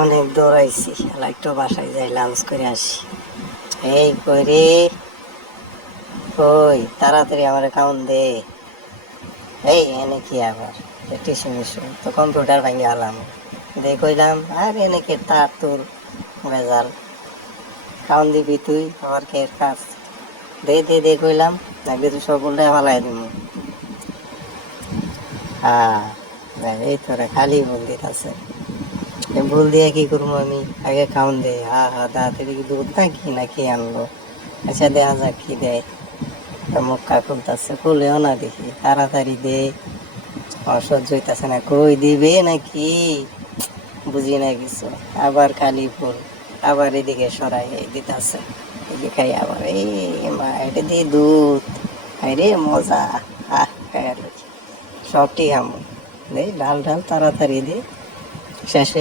অনেক দৌড়াইছি, একটু বাসায় যাই লাঞ্চ করে আসি। এই করে ওই তাড়াতাড়ি আমার অ্যাকাউন্ট দে। এই এনে কি আবার টিউশন মিশন তো কম্পিউটার ভাঙে আলাম দে কইলাম, আর এনে কে তার তোর বেজাল কাউন দিবি তুই আমার কে কাজ দে দে দে কইলাম, নাকি তুই সব উল্টায় ফালাই দিব। হ্যাঁ এই তোরা খালি ভুল দিতেছে, ভুল দিয়ে কি করবো আমি? আগে খাওন দে। হা হা তাড়াতাড়ি দুধ নাকি নাকি আনলো। আচ্ছা দেখা যাক কি দেয়। মুখটা খুলতেছে, খুলেও না দেখি, তাড়াতাড়ি দে। অসহ্য হইতাছে না, কই দিবে নাকি বুঝি না কিছু। আবার খালি ফুল, আবার এদিকে সরাই দিতেছে, এদিকে খাই আবার এই মা এটা দিয়ে দুধ খাই রে মজা। আহ খাই সবটি খামো দে, ডাল ডাল তাড়াতাড়ি দে, শেষে